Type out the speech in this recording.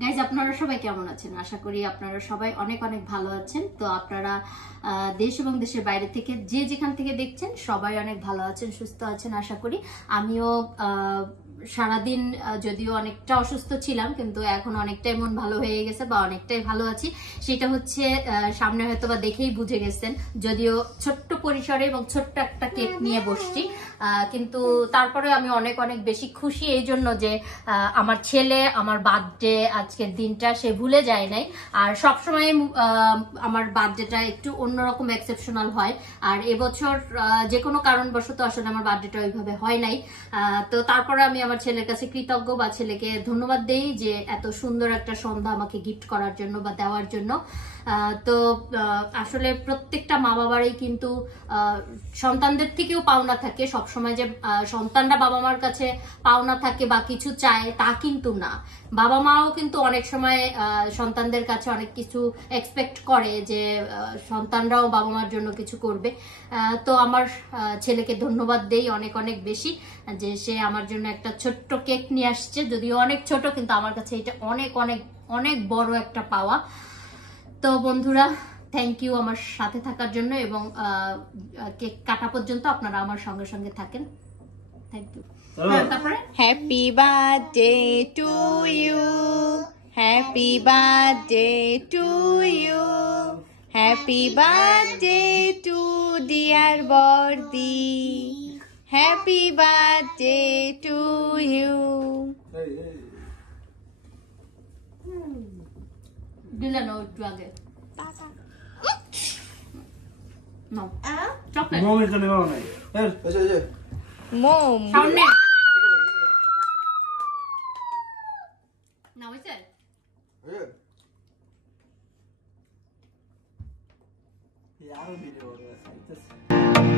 Guys আপনারা সবাই কেমন আছেন? আশা করি আপনারা সবাই অনেক অনেক ভালো আছেন। তো আপনারা দেশ এবং দেশের বাইরে থেকে যে যেখান থেকে দেখছেন সবাই অনেক ভালো আছেন, সুস্থ আছেন আশা করি। আমিও সারাদিন যদিও অনেকটা অসুস্থ ছিলাম, কিন্তু এখন অনেকটাই মন ভালো হয়ে গেছে বা অনেকটাই ভালো আছি। সেটা হচ্ছে সামনে হয়তো বা দেখেই বুঝে গেছেন, যদিও ছোট্ট পরিসরে এবং ছোট্ট একটা কেক নিয়ে বসছি, কিন্তু তারপরে আমি অনেক অনেক বেশি খুশি এই জন্য যে আমার ছেলে আমার বার্থডে আজকের দিনটা সে ভুলে যায় নাই। আর সবসময় আমার বার্থডেটা একটু অন্যরকম এক্সেপশনাল হয়, আর এবছর যে কোনো কারণবশত আসলে আমার বার্থডেটা ওইভাবে হয় নাই। তো তারপরে আমি আমার ছেলের কাছে কৃতজ্ঞ বা ছেলেকে ধন্যবাদ দেই যে এত সুন্দর একটা সন্ধ্যা আমাকে গিফট করার জন্য বা দেওয়ার জন্য। তো আসলে প্রত্যেকটা মা বাবারই কিন্তু সন্তানদের থেকেও পাওনা থাকে। সবসময় যে সন্তানরা বাবা মার কাছে পাওনা থাকে বা কিছু চায় তা কিন্তু না। বাবা মাও কিন্তু অনেক সময় সন্তানদের কাছে অনেক কিছু এক্সপেক্ট করে যে সন্তানরাও বাবা মার জন্য কিছু করবে। তো আমার ছেলেকে ধন্যবাদ দেই অনেক অনেক বেশি যে সে আমার জন্য একটা ছোট্ট কেক নিয়ে আসছে, যদিও অনেক ছোট, কিন্তু আমার কাছে এটা অনেক অনেক অনেক বড় একটা পাওয়া। তো বন্ধুরা, থ্যাংক ইউ আমার সাথে থাকার জন্য, এবং কেক কাটা পর্যন্ত আপনারা আমার সঙ্গে সঙ্গে থাকেন। Thank you. তারপরে happy birthday to you, happy birthday to you, happy birthday to dear বর্দি, হ্যাপি বার্থডে টু ইউ। দিলেন একটু আগে চকলেট মোম সামনে না হয়েছে। यार वीडियो हो रहा है